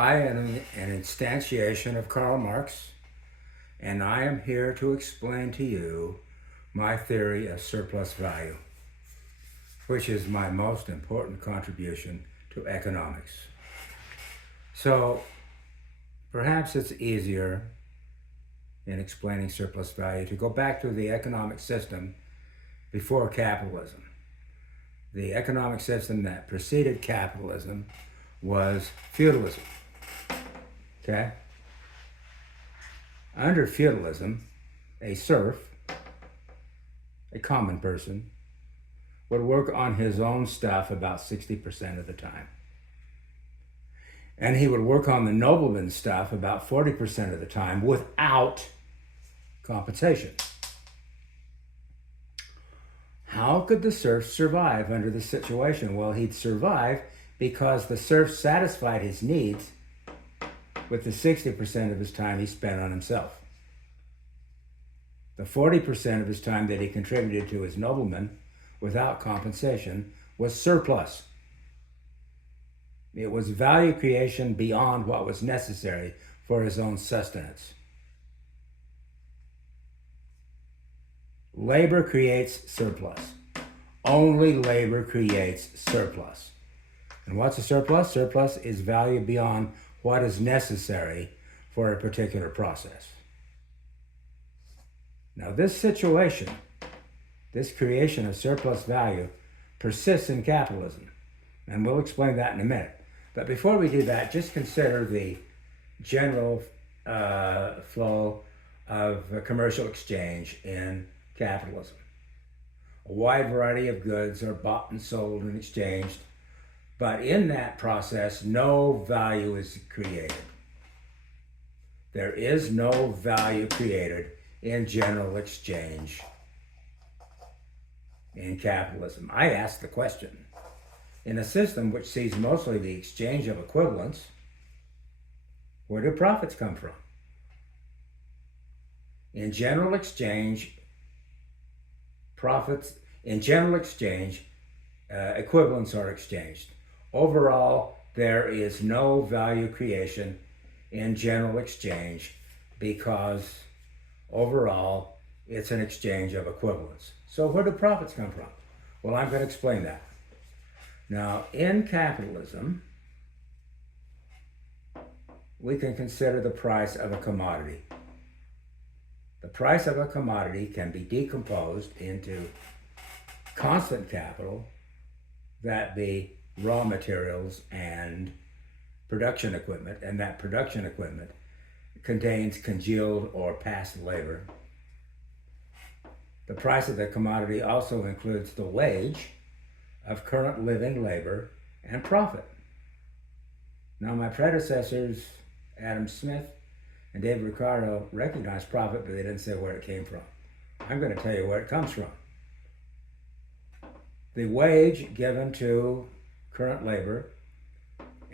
I am an instantiation of Karl Marx, and I am here to explain to you my theory of surplus value, which is my most important contribution to economics. So perhaps it's easier in explaining surplus value to go back to the economic system before capitalism. The economic system that preceded capitalism was feudalism. Okay? Under feudalism, a serf, a common person, would work on his own stuff about 60% of the time. And he would work on the nobleman's stuff about 40% of the time without compensation. How could the serf survive under this situation? Well, he'd survive because the serf satisfied his needs with the 60% of his time he spent on himself. The 40% of his time that he contributed to his nobleman without compensation was surplus. It was value creation beyond what was necessary for his own sustenance. Labor creates surplus. Only labor creates surplus. And what's a surplus? Surplus is value beyond what is necessary for a particular process. Now, this situation, this creation of surplus value, persists in capitalism, and we'll explain that in a minute. But before we do that, just consider the general flow of commercial exchange in capitalism. A wide variety of goods are bought and sold and exchanged, but in that process, no value is created. There is no value created in general exchange in capitalism. I ask the question, in a system which sees mostly the exchange of equivalents, where do profits come from? In general exchange, equivalents are exchanged. Overall, there is no value creation in general exchange because overall it's an exchange of equivalents. So where do profits come from? Well, I'm going to explain that. Now, in capitalism, we can consider the price of a commodity. The price of a commodity can be decomposed into constant capital, that be raw materials and production equipment, and that production equipment contains congealed or past labor. The price of the commodity also includes the wage of current living labor and profit. Now, my predecessors, Adam Smith and David Ricardo, recognized profit, but they didn't say where it came from. I'm going to tell you where it comes from. The wage given to current labor,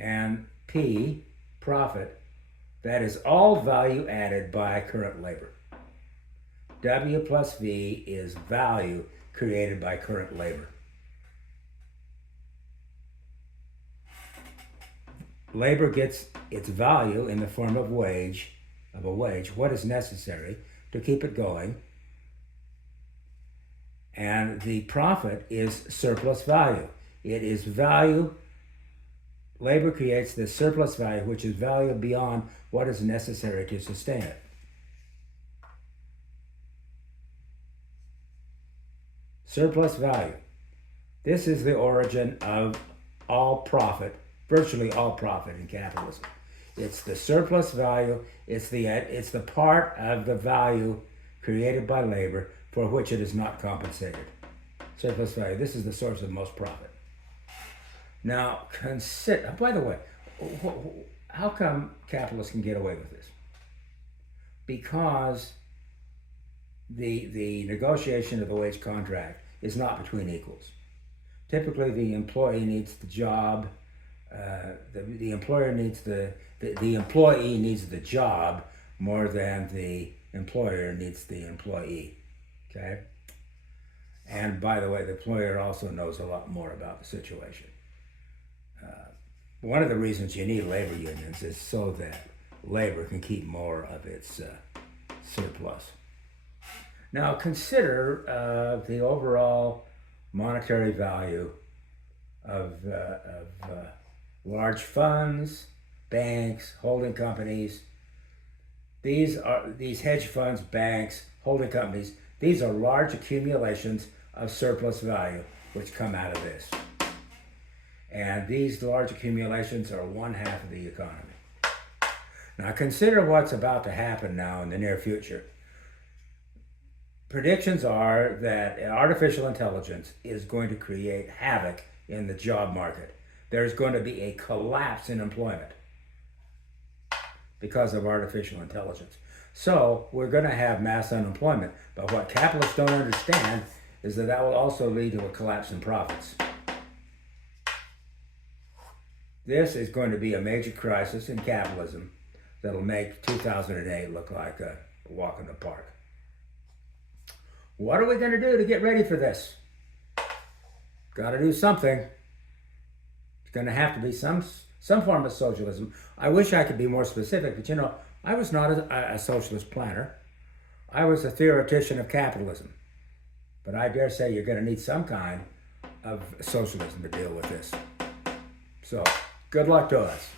and P, profit, that is all value added by current labor. W plus V is value created by current labor. Labor gets its value in the form of a wage, what is necessary to keep it going, and the profit is surplus value. It is value. Labor creates this surplus value, which is value beyond what is necessary to sustain it. Surplus value. This is the origin of all profit, virtually all profit in capitalism. It's the surplus value, it's the part of the value created by labor for which it is not compensated. Surplus value, this is the source of most profit. Now, consider, by the way, how come capitalists can get away with this? Because the negotiation of the wage contract is not between equals. Typically, the employee needs the job, the employer needs the employee needs the job more than the employer needs the employee. Okay? And by the way, the employer also knows a lot more about the situation. one of the reasons you need labor unions is so that labor can keep more of its surplus. Now consider the overall monetary value of large funds, banks, holding companies. These hedge funds, banks, holding companies. These are large accumulations of surplus value which come out of this. And these large accumulations are 1/2 of the economy. Now consider what's about to happen now in the near future. Predictions are that artificial intelligence is going to create havoc in the job market. There's going to be a collapse in employment because of artificial intelligence. So we're going to have mass unemployment. But what capitalists don't understand is that will also lead to a collapse in profits. This is going to be a major crisis in capitalism that'll make 2008 look like a walk in the park. What are we going to do to get ready for this? Got to do something. It's going to have to be some form of socialism. I wish I could be more specific, but you know, I was not a socialist planner. I was a theoretician of capitalism. But I dare say you're going to need some kind of socialism to deal with this. So, good luck to us.